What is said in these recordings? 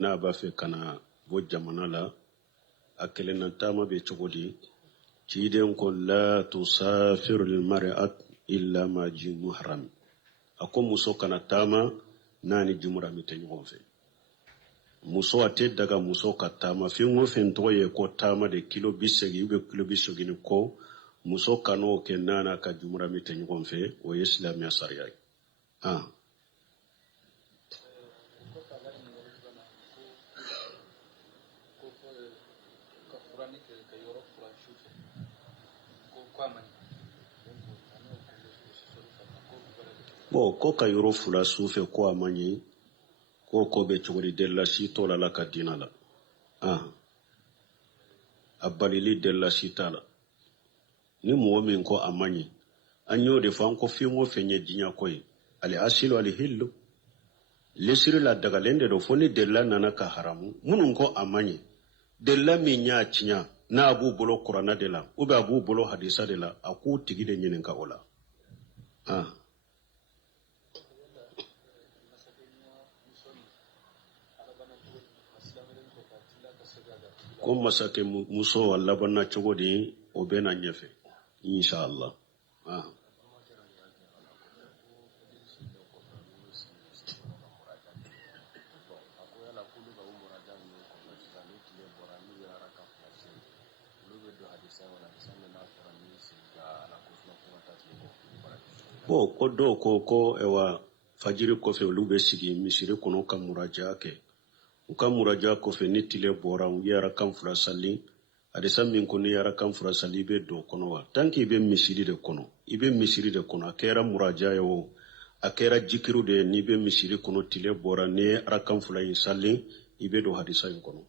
n'a b'a fɛ kana bɔ jamana la a kelenna taama bɛ cogo di ciden ko la tusafiru lilmar'at illa ma ji muhram a ko muso kana taama n'a ni jumurami tɛ ɲɔgɔn fɛ muso a tɛ daga muso ka taama fɛn o fɛn tɔgɔ ye ko taama de kilo 80 kilo 80 kɔ muso kan'o kɛ n'a ka jumurami tɛ ɲɔgɔn fɛ o ye silamɛya sariya ye bon ko ka yɔrɔ fula su fɛ ko a man ɲi ko bɛ cogo di delilasi t'o la ka diina la a balili delilasi t'a la ni mɔgɔ min ko a man ɲi an y'o de fɔ an ko fɛn o fɛn ye diɲɛ ko ye ali asilu ali hillu lesiri la dagalen de don fo ni delila nana ka haramu minnu ko a man ɲi delila min y'a tiɲɛ n'a b'u bolo kuranna de la ou bien a b'u bolo hadisa de la a k'u tigi de ɲininka o la ko masakɛ muso a labanna cogo di o bɛ na ɲɛfɛ inshallah bon ko dɔw ko ewa fajiri kɔfɛ olu bɛ sigi misiri kɔnɔ ka muraja kɛ u ka muraja kɔfɛ ni tile bɔra u yara kan fura sali hadisa min ko ni yara kan fura sali bɛ don kɔnɔ wa tant que i bɛ misiri de kɔnɔ a kɛra muraja ye o a kɛra jikiru de ye n'i bɛ misiri kɔnɔ tile bɔra ni ye ara kan fura in sali i bɛ don hadisa in kɔnɔ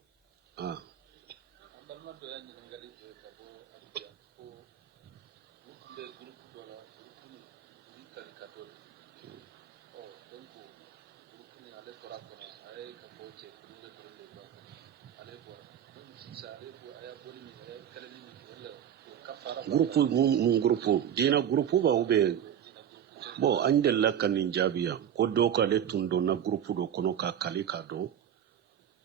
grupu dina grupu ba ube bon an delila ka nin jaabiya ko dɔw k'ale tun donna grupu dɔ kɔnɔ ka kali ka dɔn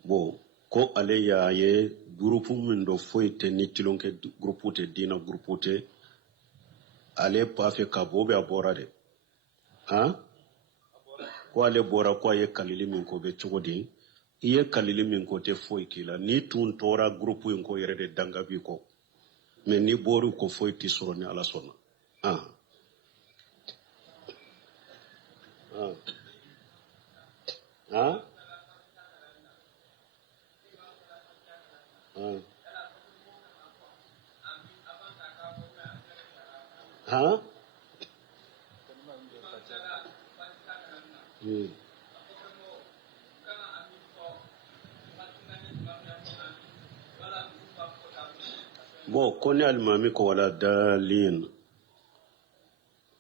bon ko ale y'a ye grupu min dɔ foyi tɛ ni tilonkɛ grupu tɛ dina grupu tɛ ale b'a fɛ ka bɔ a bɔra de ko ale bɔra ko a ye kalili min ko bɛ cogo di i ye kalili min ko tɛ foyi k'i la n'i tun tora grupu in ko yɛrɛ de danga b'i kɔ mais ni bɔri ko foyi t'i sɔrɔ ni ala sɔnna bon ko ni alimami ko wala dalin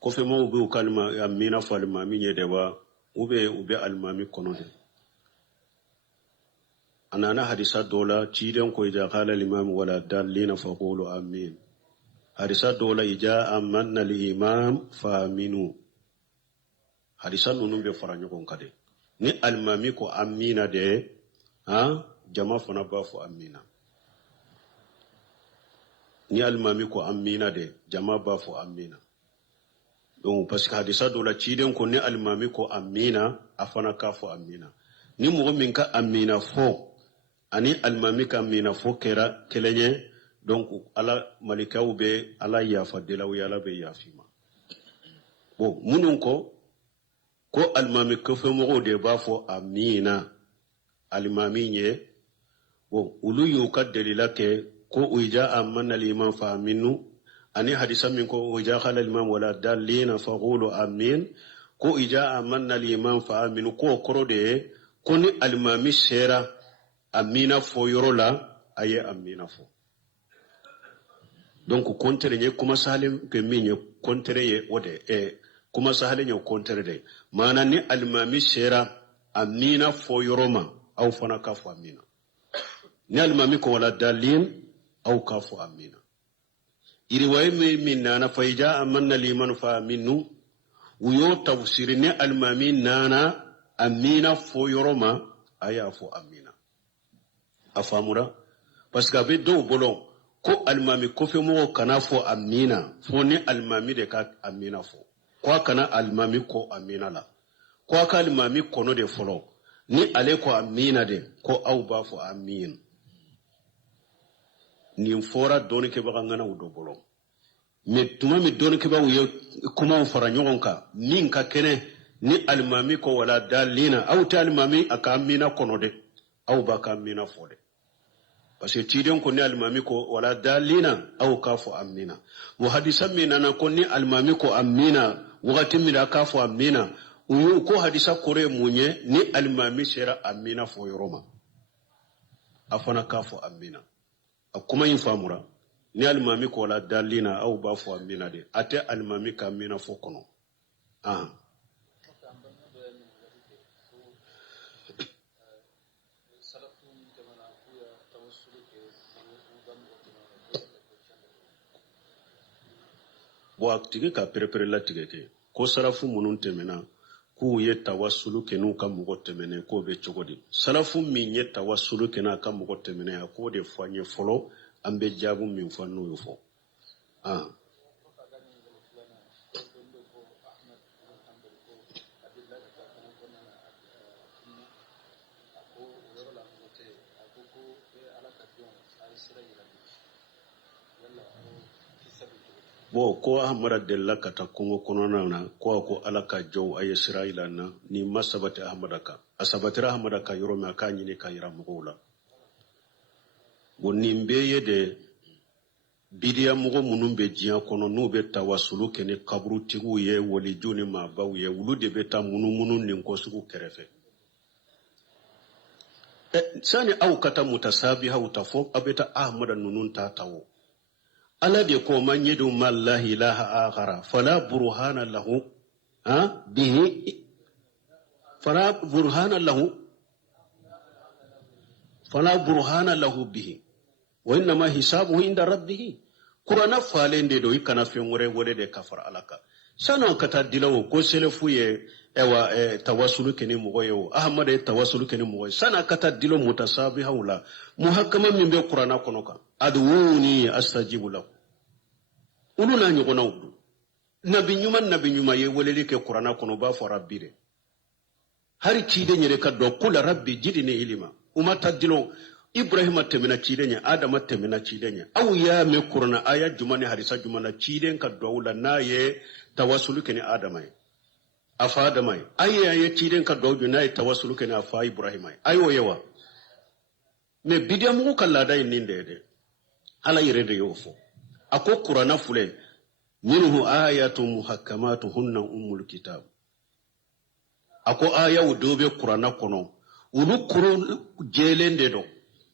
ko fe mo be kalma amina fa alimami ye de ba ube alimami kono de anana hadisa dola ciden ko ija qala alimam wala dalin fa qulu amin hadisa dola ija amanna al-imam fa aminu hadisa nunu be fara ɲɔgɔn kan de ni alimami ko amina de jama fana b'a fɔ amina ni alimami ko amina de jama b'a fɔ amina donc parce que hadisa dɔ la ciden ko ni alimami ko amina a fana k'a fɔ amina ni mɔgɔ min ka amina fɔ ani alimami ka amina fɔ kɛra kelen ye donc ala malikaw bɛ ala yafa delaw ye ala bɛ yafi ma bon minnu ko alimami kɔfɛmɔgɔw de b'a fɔ amina alimami ye bon olu y'u ka delila kɛ ko uja amanna al-imam fa aminu ani hadisa min ko uja khala al-imam wala dalina fa qulu amin ko uja amanna al-imam fa aminu ko koro de ko ni alimami sera amina fo yoro la aye amina fo donc kontere ye kuma salim ke minye kontere ye ode kuma salim ye kontere de mana ni alimami sera amina fo yoro ma au fana ka fo amina ni alimami ko wala dalin au kafu amina iriwaye min nana fa ija amanna liman fa aminu uyo tafsiri ni almami nana amina fo yoroma aya fo amina afamura parce que abe do bolo ko almami kofe mo kana fo amina fo ni almami de ka amina fo ko kana almami ko amina la ko ka almami kono de folo ni ale ko amina de ko au ba fo amin ni fora doni ke ba ngana udo bolo me tuma mi doni ke ba uye kuma fara nyogonka nin ka kene ni almami ko wala dalina au ta almami aka amina kono de au ba ka amina fo de parce que tidon ko ni almami ko wala dalina au ka fo amina wa hadisa mina na ko ni almami ko amina wakati mi da ka fo amina uyu ko hadisa kore munye ni almami sera amina fo yoroma afana ka fo amina akuma yin famura ni almami ko wala dalina au ba fo amina de ate almami ka amina fo kono bo aktigi ka perepere la tigɛ kɛ ko salafu minnu tɛmɛna k'u ye tawasulu kɛ n'u ka mɔgɔ tɛmɛnɛ k'o bɛ cogo di salafu min ye tawasulu kɛ n'a ka mɔgɔ tɛmɛnɛ a k'o de fɔ an ye fɔlɔ an bɛ jaabu min fɔ n'o ye fɔ bo ko ahmada della kata kungo konona na ko alaka jow ay israila na ni masabati ahmada ka asabatira ahmada ka yoro ma ka nyini ka yira mugola bo nimbeye de bidiya mugo munun be jiya kono no be tawasulu kene kabru tigu ye woli joni ma baw ye wulu de be ta munun nin ko sugu kerefe sani au kata mutasabiha utafo abeta ahmada nunun ta tawo ala de ko man yedu mallahi ilaha akhara fala burhana lahu bihi fala burhana lahu bihi wa inna ma hisabuhu inda rabbih qur'ana falende do ikana fengore wore de kafar alaka sano kata dilawo ko selefu ye ewa tawasulu keni mugoyo ahmad tawasulu keni mugoyo sana kata dilo mutasabiha wala muhakkama min be qur'ana konoka adwuni astajibu lakum uluna nyogona udu nabi nyuma ye welele ke qur'ana kono ba fo rabbire hari kide nyere ka do kula rabbi jidini ilima umata dilo ibrahima temena chidenya adama temena chidenya au ya me qur'ana aya jumani harisa jumana chiden ka do wala naye tawassulu keni adama afa adama aya ye chiden ka do naye tawassulu keni afa ibrahima ayo yewa me bidiamu kala dai nindede ala yirede yofo ako qur'ana fule minhu ayatu muhakkamatu hunna ummul kitab ako aya udobe qur'ana kono ulu kuru jelende do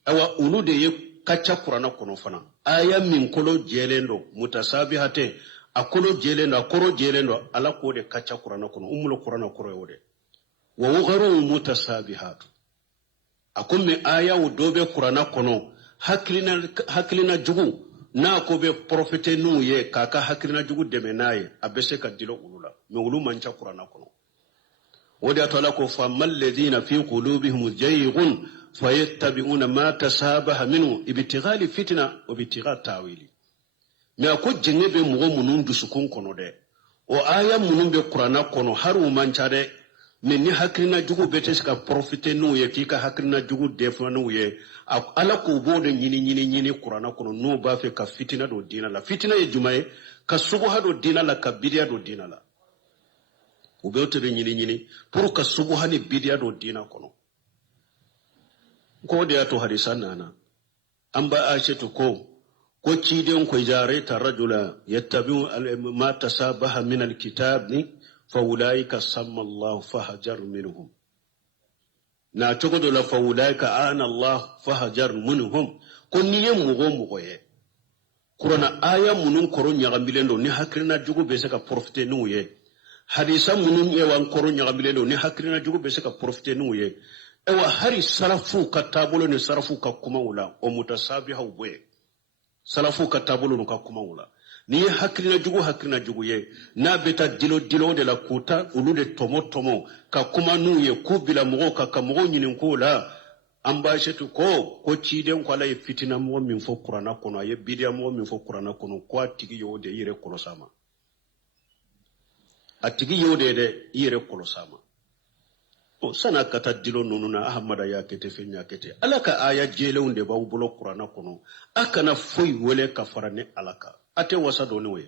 awa ulu de ye kacha qur'ana kono fana aya min kolo jelendo mutasabihate akolo jelendo akoro jelendo ala ko de kacha qur'ana kono ummul qur'ana koro yode wa gharu mutasabihatu akumme aya udobe qur'ana kono haklina jugu na ko be profete nu ye kaka hakrina jugu deme naye abese ka dilo ulula me ulu mancha qur'ana kono wodi atala ko famal ladina fi qulubihim zayghun fayattabi'una ma tasabaha minhu ibtighali fitna wa ibtigha tawili me ko jenge be mugo munun dusukun kono de o aya munun be qur'ana kono haru mancha de me ni hakrina jugu bete ska profete nu ye kika hakrina jugu defo nu ye ala ko bode nyini qur'ana kono no ba fe ka fitina do dina la fitina ye jumaye ka subuha do dina la ka bidia do dina la ubewte de nyini pour ka subuha ni bidia do dina kono ko de ato hadisan nana amba aisha ko ciden ko jare ta rajula yattabi'u ma tasabaha min alkitab ni fa ulaika samma Allah fahajar minhum na togodo la fa ulaika ana Allah fahajar minhum kunniye mugo ye qur'ana aya munun koron nyagambilendo ni hakrina jugo be saka profite nuye hadisa munun e wan koron nyagambilendo ni hakrina jugo be saka profite nuye ewa hari salafu katabolo ni salafu ka kuma wala o mutasabiha ubwe salafu katabolo no ka kuma wala ni hakrina jugo ye na beta dilo de la kuta ulu de tomo ka kuma nuye kubila mugo ka mugo nyinin ko la an ba shi ko ciden kwala ye fitina mo min fo qur'ana kono ye bidiya mo min fo qur'ana kono ko tigi yo de yire kolosama atigi yo de yire kolosama o sana kata dilo nununa ahmada ya kete fenya kete alaka aya jele unde ba ubulo qur'ana kono akana foi wele ka farane alaka ate wasa do ne we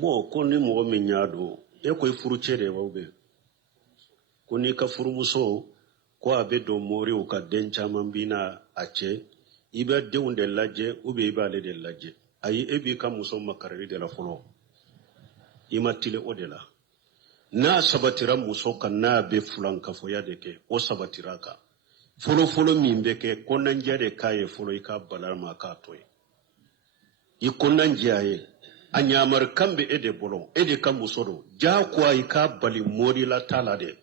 bo ko ni mo min yaado e koy furu cede wawbe ko ni ka furu muso ko abe do mori o ka dencha mambina ache ibe de unde laje ube iba le de laje ayi ebi ka muso makarri de la folo imatile odela na sabatira muso kan na be fulan ka foya de ke o sabatira ka folo min be ke konan jade kaye folo ika balarma ka toy i konan jaye anyamar kambe ede bolon ede kam musodo ja kwa ika bali mori la tala de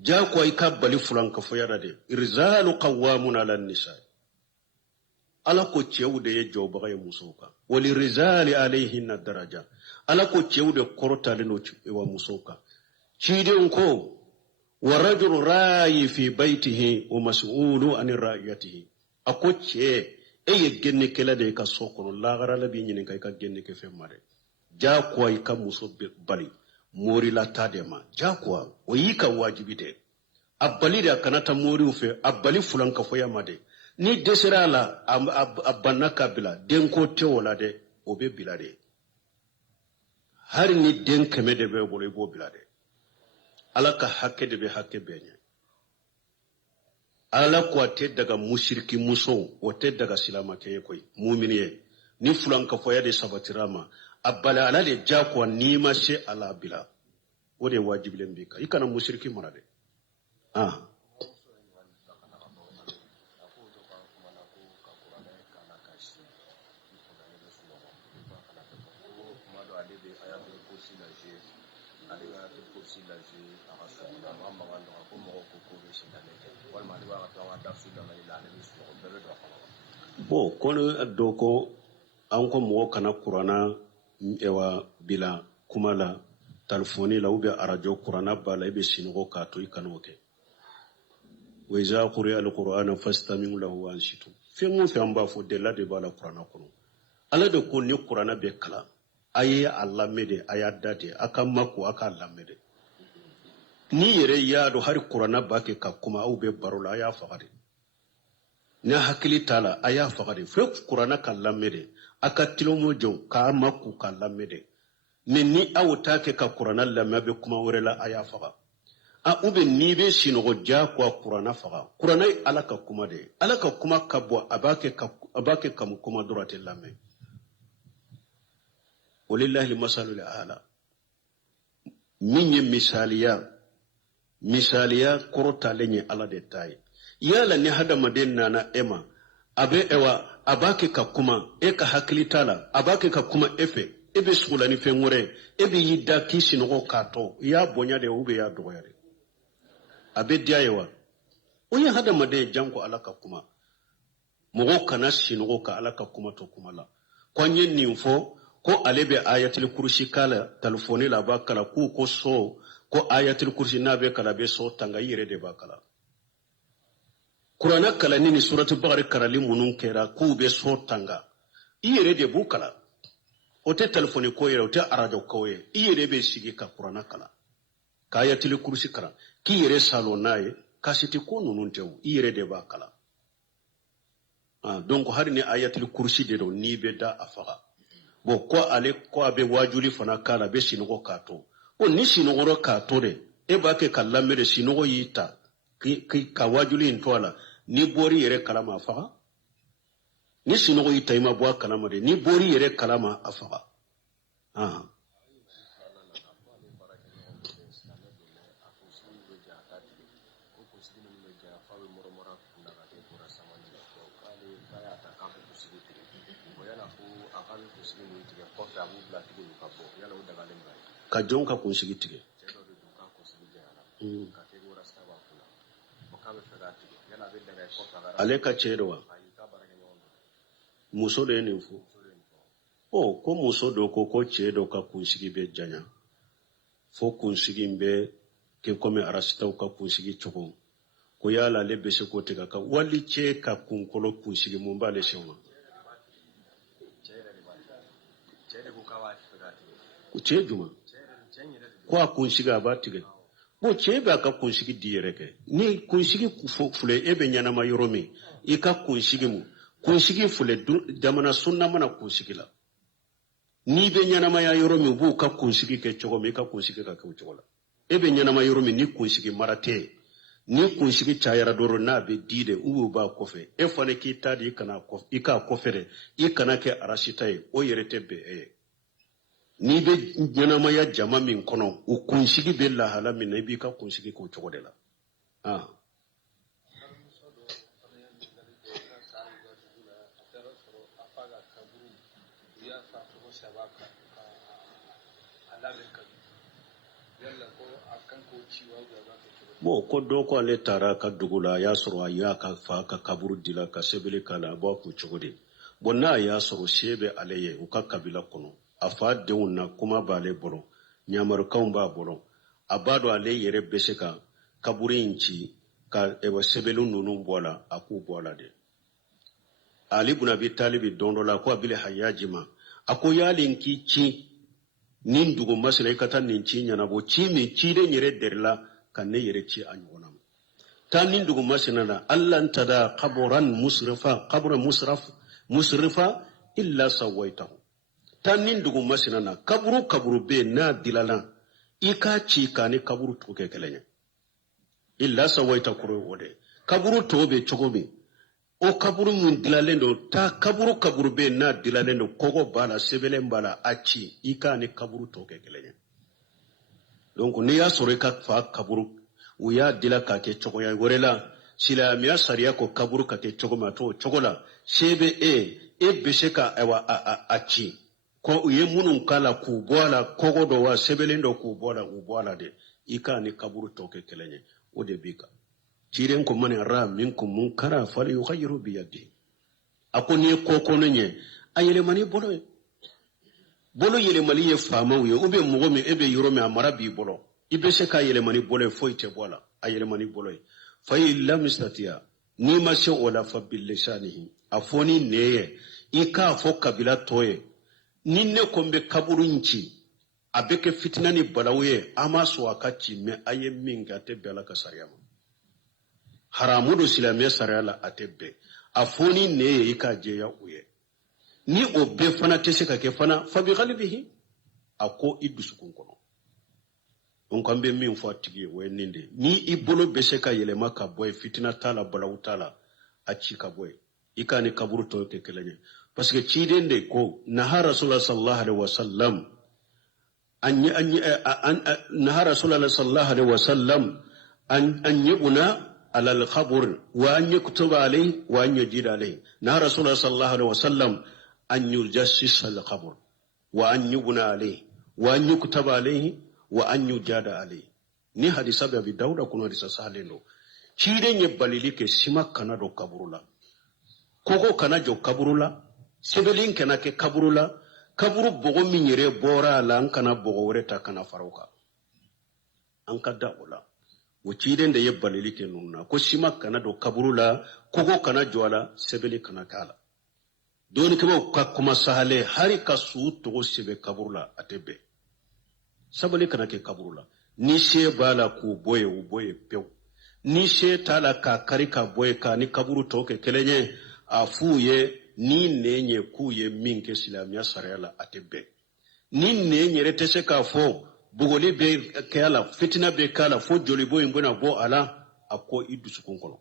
ja kwa ika bali fulan ka foya de irzalu qawamun ala nisa ala ko cewde ye jobaga ye musoka wali rizali alayhinna daraja ala ko cewde korotale no wa musoka cide ko warajulu rayi fi baytihi wa mas'ulu an ra'iyatihi ako ce eye genne kala de ka sokono lagara la bi nyini kay ka genne ke femare ja ko ay ka muso bali mori la tadema ja ko o yika wajibite abali da kanata mori ufe abali fulan ka foya made ni desera la abanna kabila den ko tewola de obe bilade har ni den keme de be bolo bo bilade alaka hakke de be hakke benye ala ko te daga mushriki muso o te daga silama ke koy mu'miniye ni fulan ka foya de sabatirama abala ala le jako ni ma she ala bila o de wajibilen bika ikana mushriki marade bo kono doko an ko mo kana qur'ana ewa bila kumala telefoni la ube arajo qur'ana bala ibe sinogo ka to ikanoke wa iza quri'a alqur'ana fastami'u lahu wa ansitu fengo famba fo de la de bala qur'ana kono ala de ko ni qur'ana be kala aye alla mede ayadade aka mako aka alla mede ni yere yaado har qur'ana bake ka kuma ube barola ya fagade na hakili tala aya fagade fe qur'ana kallamede aka tilomo jo ka makku kallamede ni awta ke ka qur'ana lamabe kuma worela aya faga a ube ni be sinogo ja kwa qur'ana faga qur'ana alaka kuma de alaka kuma kabwa abake kam kuma durate lamme walillahi masalul ala minye misaliya korota lenye ala de tay yala ni hada madenna na ema abe ewa abake ka kuma eka hakili tala abake ka kuma ebe sula ni fengure ebe yida kisi no kato ya bonya de ube ya doya de abe diayewa oya hada made janko alaka kuma mugo kana sinogo ka alaka kuma to kuma la kwanye ninfo ko alebe ayatul kursi kala telefoni la bakala ku ko so ko ayatul kursi nabe kala be so tanga yire de bakala Qur'ana kala nini suratul Baqara karali munun kera ku be so tanga iyere de bukala ote telefoni ko yere ote arajo ko ye iyere be sigi ka Qur'ana kala ka ayatul kursi kara ki yere salo naye kasiti ko nunun tew iyere de bakala donc har ni ayatul kursi de do ni be da afaga bo ko ale ko abe wajuli fana kala be sinogo kato o ni sinogo kato de e ba ke kallamere sinogo yita ki ka wajuli intola ni bori yere kalama afaga ni sinogo yita ima bo kalama de ni bori yere kalama afaga ka jonka kunsigi tige ale ka cɛ de wa muso de ye nin fɔ ko muso dɔ ko cɛ dɔ ka kunsigi bɛ janya fo kunsigi bɛ kɛ komi arasitaw ka kunsigi cogo ko yala ale bɛ se k'o tigɛ ka wali cɛ ka kunkolo kunsigi mun b'ale sɛn wa cɛ juma ko a kunsigi a b'a tigɛ cɛ b'a ka kunsigi di yɛrɛ kɛ ni kunsigi filɛ e bɛ ɲɛnama yɔrɔ min i ka kunsigi mu kunsigi filɛ jamana sunna mana kunsigi la n'i bɛ ɲɛnamaya yɔrɔ min b'u ka kunsigi kɛ cogo min i ka kunsigi ka kɛ o cogo la e bɛ ɲɛnama yɔrɔ min ni kunsigi mara tɛ ni kunsigi cayara dɔrɔn n'a bɛ di de u b'a kɔfɛ e fana k'i ta di i k'a kɔfɛ dɛ i kana kɛ arasita ye o yɛrɛ tɛ bɛn e ye n'i bɛ ɲɛnamaya jama min kɔnɔ o kunsigi bɛ lahala min na i b'i ka kunsigi k'o cogo de la ko dɔ ko ale taara ka dugu la a y'a sɔrɔ a y'a ka fa ka kaburu dila ka sebele k'a la a b'a k'o cogo de n'a y'a sɔrɔ se bɛ ale ye u ka kabila kɔnɔ a fa denw na kuma b'ale bolo ɲamarukanw b'a bolo a b'a dɔn ale yɛrɛ bɛ se ka kaburu in ci ka sebelu ninnu bɔ a la a k'u bɔ a la dɛ Ali ibn Abi Talib don dɔ la ko abile hayaji ma a ko yali n k'i ci nin dugu masina i ka taa nin ci ɲɛnabɔ ci min ciden yɛrɛ dɛrɛla ka ne yɛrɛ ci a ɲɔgɔn na ma taa nin dugu masina na alla n tada qabran musrifa illa sawaitahu taa nin dugu masina na kaburu bɛ yen n'a dilala i k'a ci k'a ni kaburu tɔw kɛ kelen ye illa sawaita kuro o de kaburu tɔw bɛ cogo min o kaburu min dilalen don taa kaburu bɛ yen n'a dilalen don kɔgɔ b'a la sɛbɛlen b'a la a ci i k'a ni kaburu tɔw kɛ kelen ye donc n'i y'a sɔrɔ i ka fa kaburu u y'a dila k'a kɛ cogoya wɛrɛ la silamɛya sariya ko kaburu ka kɛ cogo min a t'o cogo la se bɛ e bɛ se ka a ci ko u ye minnu k'a la k'u bɔ a la kɔgɔ dɔ wa sɛbɛlen dɔ k'u bɔ a la u bɔ a la dɛ i k'a ni kaburu tɔw kɛ kelen ye o de b'i kan ciren ko man ra minkum munkara falyughayyiru bi yadihi a ko n'i ye ko kɔnɔ ɲɛ a yɛlɛmani bolo ye bolo yɛlɛmali ye faamaw ye mɔgɔ min e bɛ yɔrɔ min a mara b'i bolo i bɛ se k'a yɛlɛmani bolo ye foyi tɛ bɔ a la a yɛlɛmani bolo ye fa in lam yastati'a n'i ma se o la fa bilisanihi a fɔ ni ne ye i k'a fɔ kabila tɔ ye ni ne ko n bɛ kaburu in ci a bɛ kɛ fitina ni balawu ye a ma sɔn a ka ci mɛ a ye min kɛ a tɛ bɛn Ala ka sariya ma haramu do silamɛ sariya la a tɛ bɛn a fɔ ni ne ye i k'a jɛya u ye ni o bɛɛ fana tɛ se ka kɛ fana fa bi ghalibihi a ko i dusukun kɔnɔ donc an bɛ min fɔ a tigi ye o ye nin de ni i bolo bɛ se ka yɛlɛma ka bɔ ye fitina t'a la balawu t'a la a ci ka bɔ ye i k'a ni kaburu tɔw tɛ kelen ye parce que ciden de ko naha rasulullah sallallahu alaihi wasallam naha rasulullah sallallahu alaihi wasallam an yubna على القبر وأن يكتب عليه وأن يجد عليه نهى رسول الله صلى الله عليه وسلم أن يجسس القبر وأن يبنى عليه وأن يكتب عليه وأن يجاد عليه ni hadisa bɛ abi dawuda kuna hadisa sahalen do ciiden ye balili kɛ sima kana do kaburu la kogo kana jɔ kaburu la sɛbɛlen kana kɛ kaburu la kaburu bɔgɔ min yɛrɛ bɔra a la an kana bɔgɔ wɛrɛ ta kana fara o kan an ka da o la o ciden de ye balili kɛ ninnu na ko sima kana don kaburu la kogo kana jɔ a la sɛbɛli kana k'a la dɔɔnikɛlaw ka kuma sahale hari ka su togo sɛbɛ kaburu la a tɛ bɛn sabali kana kɛ kaburu la ni se b'a la k'u bɔ ye u bɔ ye pewu ni se t'a la k'a kari ka bɔ ye k'a ni kaburu tɔw kɛ kelen ye a f'u ye ni nɛn ye k'u ye min kɛ silamɛya sariya la a tɛ bɛn ni nɛn yɛrɛ tɛ se k'a fɔ bugoli bɛ kɛ a la fitina bɛ k'a la fo jolibɔ in bɛna bɔ a la a ko i dusukun kɔnɔ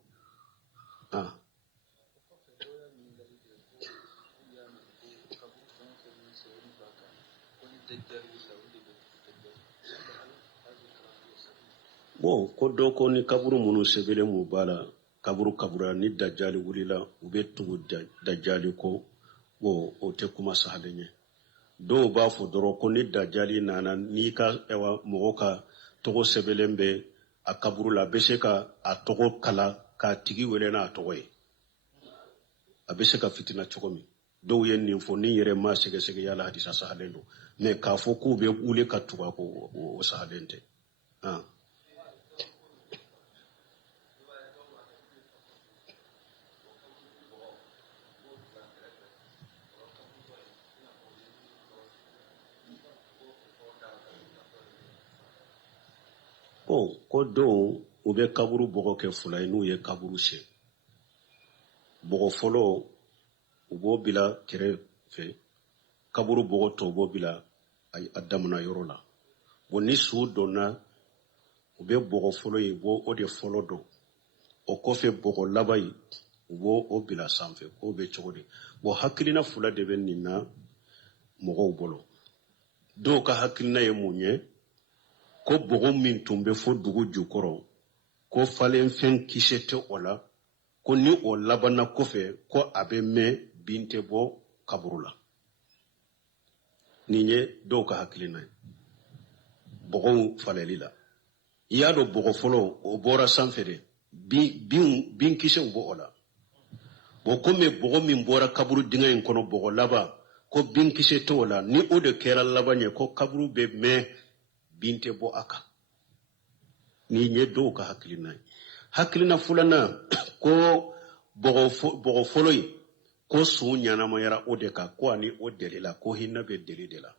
ko dɔ ko ni kaburu minnu sɛbɛnlen m'u b'a la kaburu ni dajali wulila u bɛ tugu dajali ko o tɛ kuma sahalen ye dɔw b'a fɔ dɔrɔn ko ni dajali nana n'i ka mɔgɔ ka tɔgɔ sɛbɛnlen bɛ a kaburu la a bɛ se ka a tɔgɔ kala k'a tigi wele n'a tɔgɔ ye a bɛ se ka fitina cogo min dɔw ye nin fɔ ni yɛrɛ ma sɛgɛsɛgɛ yala hadisa sahalen don mais k'a fɔ k'u bɛ wuli ka tugu a kɔ o sahalen tɛ ko dɔw u bɛ kaburu bɔgɔ kɛ fila ye n'u ye kaburu siyɛn bɔgɔ fɔlɔ u b'o bila kɛrɛfɛ kaburu bɔgɔ tɔ b'o bila a damana yɔrɔ la bon ni su dɔnna u bɛ bɔgɔ fɔlɔ ye u b'o o de fɔlɔ dɔn o kɔfɛ bɔgɔ laban ye u b'o o bila sanfɛ k'o bɛ cogo di bon hakilina fila de bɛ nin na mɔgɔw bolo dɔw ka hakilina ye mun ye ko bɔgɔ min tun bɛ fɔ dugu jukɔrɔ ko falenfɛn kisɛ tɛ o la ko ni o labanna kɔfɛ ko a bɛ mɛn bin tɛ bɔ kaburu la nin ye dɔw ka hakilina ye bɔgɔw falɛli la i y'a dɔn bɔgɔ fɔlɔ o bɔra sanfɛ de bin kisɛw bɔ o la bon komi bɔgɔ min bɔra kaburu dingɛ in kɔnɔ bɔgɔ laban ko bin kisɛ tɛ o la ni o de kɛra laban ye ko kaburu bɛ mɛn bin tɛ bɔ a kan nin ye dɔw ka hakilina ye hakilina filanan ko bɔgɔ fɔlɔ ye ko sun ɲanamayara o de kan ko ani o deli la ko hinɛ bɛ deli de la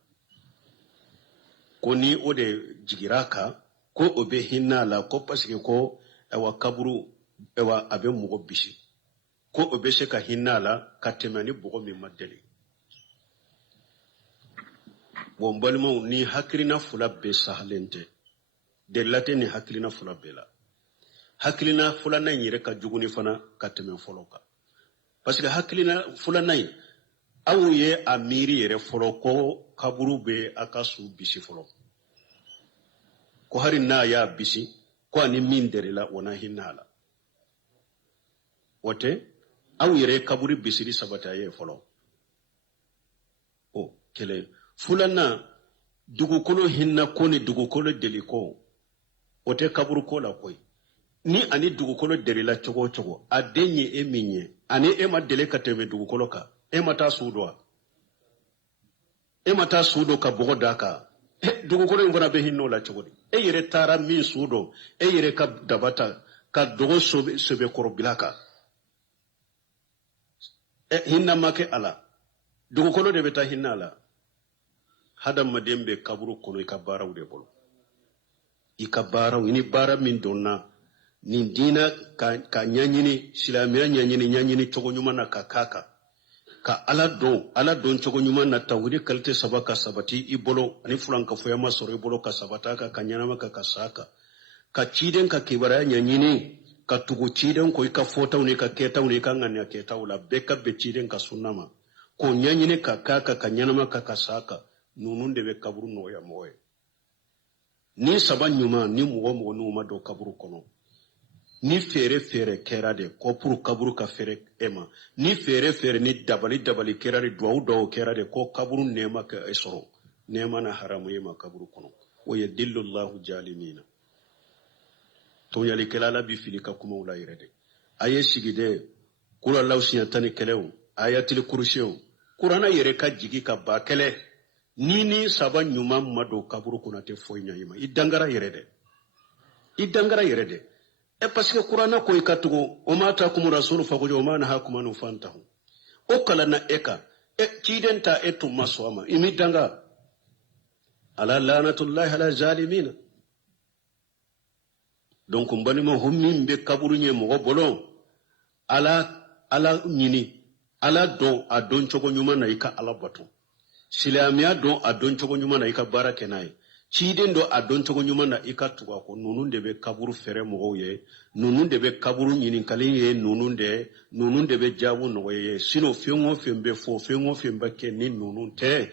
ko ni o de jigira kan ko o bɛ hinɛ la ko parce que ko kaburu a bɛ mɔgɔ bisi ko o bɛ se ka hinɛ la ka tɛmɛ ni bɔgɔ min ma deli bon balimaw ni hakilina fila bɛɛ sahalen tɛ delila tɛ ni hakilina fila bɛɛ la hakilina filanan yɛrɛ ka juguni fana ka tɛmɛ fɔlɔ kan parce que hakilina filanan aw ye a miiri yɛrɛ fɔlɔ ko kaburu bɛ a ka su bisi fɔlɔ ko hari n'a y'a bisi ko ani min dɛrɛla o na hinɛ la o tɛ aw yɛrɛ ye kaburu bisiri sabati a ye fɔlɔ o kɛlɛ filanan dugukolo hinɛ ko ni dugukolo deli ko o tɛ kaburu ko la koyi ni ani dugukolo dɛrɛla cogo o cogo a den ye e min ye ani e ma deli ka tɛmɛ dugukolo kan e ma taa su dɔn e ma taa su dɔn ka bɔgɔ d'a kan dugukolo in fana bɛ hinɛ o la cogo di e yɛrɛ taara min su dɔn e yɛrɛ ka daba ta ka dɔgɔ sɛbɛkɔrɔ bila kan hinɛ ma kɛ a la dugukolo de bɛ taa hinɛ a la hadamaden bɛ kaburu kɔnɔ i ka baaraw de bolo i ka baaraw ni baara min dɔnna nin diina ka ɲɛɲini silamɛya ɲɛɲini cogo ɲuman na ka k'a kan ka ala dɔn cogo ɲuman na tawhidi kalite saba ka sabati i bolo ani filankafoya ma sɔrɔ i bolo ka sabata kan ka ɲɛnama kan ka sa kan ka ciden ka kibaruya ɲɛɲini ka tugu ciden ko i ka fɔtaw ni ka kɛtaw ni ka ŋaniya kɛtaw la bɛɛ ka bɛn ciden ka sunna ma k'o ɲɛɲini ka k'a kan ka ɲɛnama kan ka sa kan ninnu de bɛ kaburu nɔgɔya mɔgɔ ye ni saba ɲuman ni mɔgɔ n'u ma don kaburu kɔnɔ ni fɛɛrɛ kɛra de ko pour kaburu ka fɛɛrɛ e ma ni fɛɛrɛ ni dabali kɛra de duwawu kɛra de ko kaburu nɛɛma ka e sɔrɔ nɛɛma na haramu ye ma kaburu kɔnɔ o ye dillallahu jalimina tɔɲalikɛla la bi fili ka kumaw la yɛrɛ de a ye sigi de kuralaw siɲɛ 10 kɛlɛw ayatil kursiw kurana yɛrɛ ka jigi ka ba kɛlɛ ni saba ɲuman ma don kaburu kɔnɔ tɛ foyi ɲa i ma i dangara yɛrɛ de parce que kurana ko i ka tugu o ma ta kuma rasulu fagojo o ma na ha kuma nu fantahu o kala na eka ciden ta tun ma sɔn a ma i mi danga ala lanatullahi ala zalimina donc n balima ho min bɛ kaburu ɲɛ mɔgɔ bolo ala ɲini ala dɔn a dɔn cogo ɲuman na i ka ala bato silamɛya dɔn a dɔn cogo ɲuman na i ka baara kɛ n'a ye ciden dɔn a dɔn cogo ɲuman na i ka tugu a kɔ ninnu de bɛ kaburu fɛrɛ mɔgɔw ye ninnu de bɛ kaburu ɲininkali ye ninnu de bɛ jaabu nɔgɔya ye sinon fɛn o fɛn bɛ fɔ fɛn o fɛn bɛ kɛ ni ninnu tɛ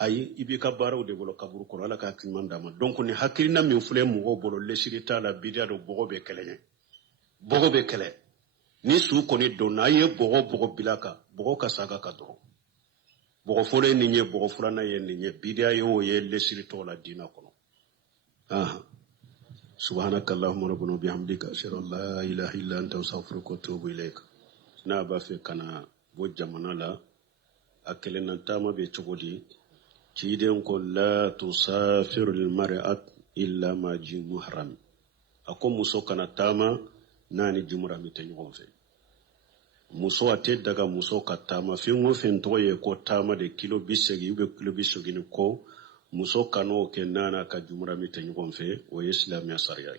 ayi i b'i ka baaraw de bolo kaburu kɔnɔ ala ka hakiliman d'a ma donc ni hakilina min filɛ mɔgɔw bolo lesiri t'a la bidiya don bɔgɔ bɛ kɛlɛ ni su kɔni dɔnna a ye bɔgɔ bila kan bɔgɔ ka saga ka dɔrɔn bɔgɔ fɔlɔ ye nin ye bɔgɔ filanan ye nin ye bidiya ye o ye lesiri tɔgɔ la diina kɔnɔ subhanakallahumma rabbana bihamdika ashhadu an la ilaha illa anta astaghfiruka wa atubu ilaik. Na ba fe kana bo jamana la akelena tama be chogodi ciden ko la tusafiru lil mar'at illa ma ji muharram ako muso kana tama nani jumura mi tan gon fe muso ate daga muso ka tama fingo fen toye ko tama de kilo bisegi ube kilo bisegi ni ko muso kano ke nana ka jumura mi tan gon fe o islamiya sariya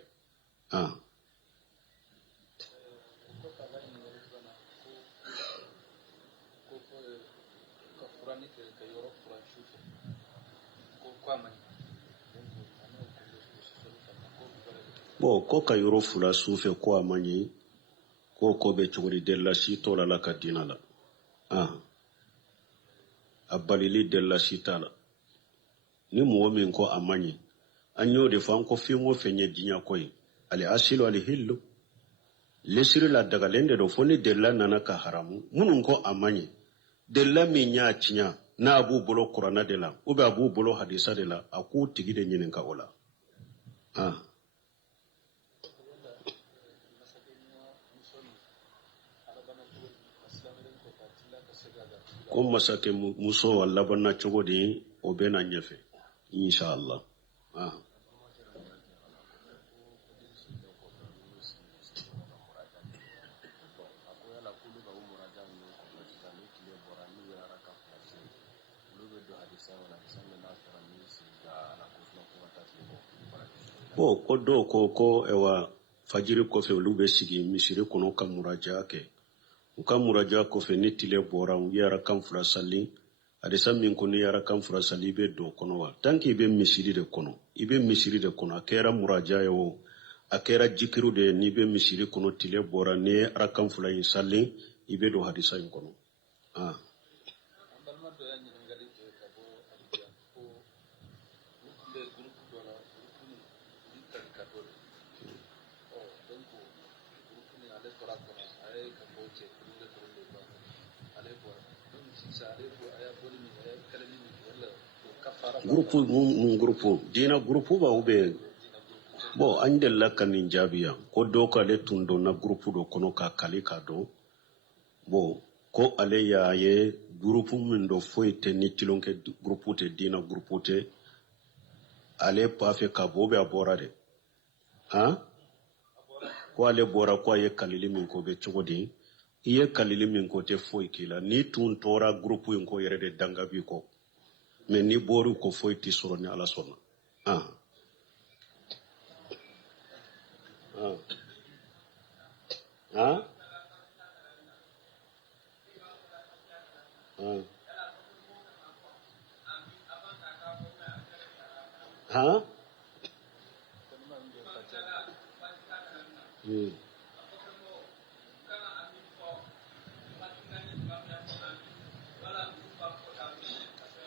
bo ko ka yoro fula sufe ko amanyi ko be chogori della si tola la kadina la abalili della si tala ni mo min ko amanyi anyo de fan ko fi mo fenye dinya koy ali asilu ali hillu lesiri la daga lende do foni della nana ka haramu munun ko amanyi della mi nya chinya na abu bolo qur'ana de la ube abu bolo hadisa de la aku tigide nyinin ka ola ko masake muso walla banna chogodi o bena nyefe inshallah bo ko do ko ewa fajiri ko fe lube sigi misiri kono ka muraja ke uka muraja ko fe ni tile bora yara kan fura sali adisa min ko ni yara kan fura sali be do kono wa tanki be misiri de kono ibe misiri de kono akera muraja yo akera jikiru de ni be misiri kono tile bora ne ara kan fura yin sali ibe do hadisa yin kono grupu dina grupu ba ube bo andella kanin jabiya ko do ka le tundo na grupu do kono ka kali ka do bo ko ale ya ye grupu min do foite ni tilonke grupu te dina grupu te ale pa fe ka bo be abora de ko ale bora ko ye kalili min ko be chogodi iye kalili min ko te foi kila ni tun tora grupu in ko yere de danga bi ko mais ni boru ko foiti soro ni ala sonna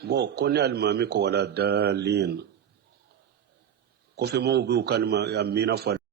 bo koni almami ko wala dalin ko fe mo bu kalma ya mina fa